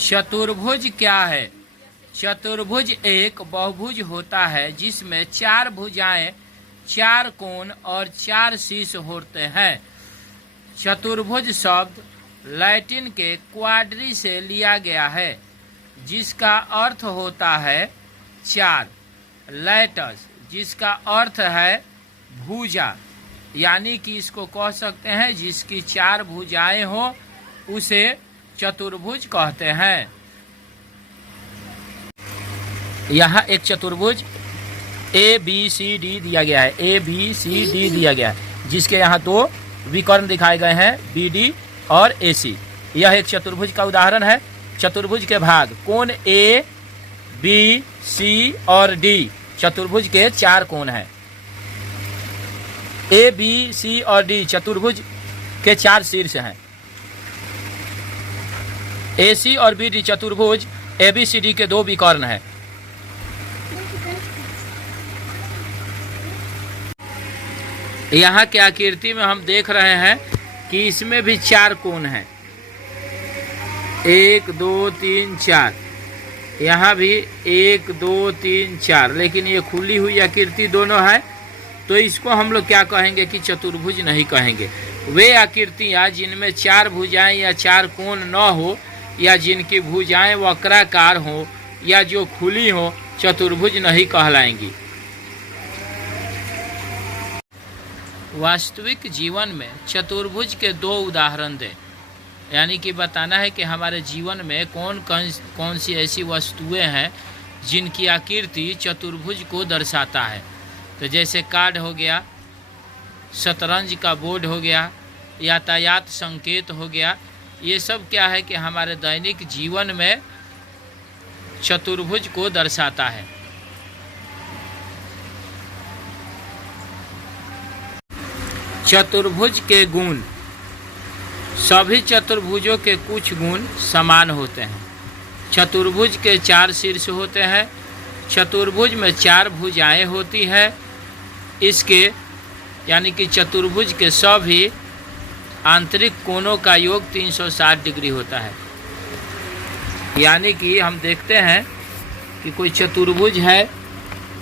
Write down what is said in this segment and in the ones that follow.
चतुर्भुज क्या है? चतुर्भुज एक बहुभुज होता है जिसमें 4 भुजाएं, 4 कोण और 4 शीर्ष होते हैं। चतुर्भुज शब्द लैटिन के क्वाड्री से लिया गया है जिसका अर्थ होता है 4, लैटस जिसका अर्थ है भुजा, यानी कि इसको कह सकते हैं जिसकी 4 भुजाएं हो उसे चतुर्भुज कहते हैं। यहाँ एक चतुर्भुज ABCD दिया गया है, ABCD दिया गया है जिसके यहाँ 2 विकर्ण दिखाए गए हैं, BD और AC। यह एक चतुर्भुज का उदाहरण है। चतुर्भुज के भाग कोण A, B, C और D चतुर्भुज के 4 कोण हैं। A, B, C और D चतुर्भुज के 4 शीर्ष हैं। AC और BD चतुर्भुज ABCD के 2 विकर्ण हैं। यहाँ की आकृति में हम देख रहे हैं कि इसमें भी 4 कोण हैं, 1, 2, 3, 4। यहाँ भी 1, 2, 3, 4, लेकिन ये खुली हुई आकृति दोनों है, तो इसको हम लोग क्या कहेंगे कि चतुर्भुज नहीं कहेंगे। वे आकृतियाँ जिनमें 4 भुजाएं या 4 कोण न हो या जिनकी भुजाएं वक्राकार हो या जो खुली हो चतुर्भुज नहीं कहलाएंगी। वास्तविक जीवन में चतुर्भुज के 2 उदाहरण दें, यानी कि बताना है कि हमारे जीवन में कौन सी ऐसी वस्तुएं हैं जिनकी आकृति चतुर्भुज को दर्शाता है। तो जैसे कार्ड हो गया, शतरंज का बोर्ड हो गया, यातायात संकेत हो गया, ये सब क्या है कि हमारे दैनिक जीवन में चतुर्भुज को दर्शाता है। चतुर्भुज के गुण। सभी चतुर्भुजों के कुछ गुण समान होते हैं। चतुर्भुज के 4 शीर्ष होते हैं। चतुर्भुज में 4 भुजाएं होती है। इसके यानी कि चतुर्भुज के सभी आंतरिक कोणों का योग 360 डिग्री होता है। यानी कि हम देखते हैं कि कोई चतुर्भुज है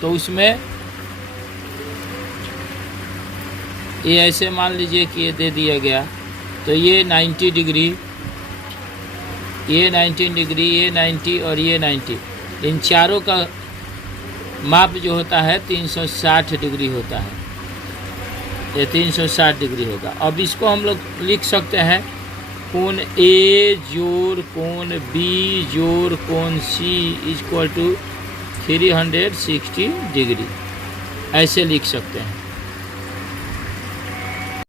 तो उसमें ये ऐसे मान लीजिए कि ये दे दिया गया, तो ये 90 डिग्री, ये 90 डिग्री, ये 90 और ये 90, इन चारों का माप जो होता है 360 डिग्री होता है। ये 360 डिग्री होगा। अब इसको हम लोग लिख सकते हैं कोण A जोड़ कोण B जोड़ कोण C इक्वल टू 360 डिग्री, ऐसे लिख सकते हैं।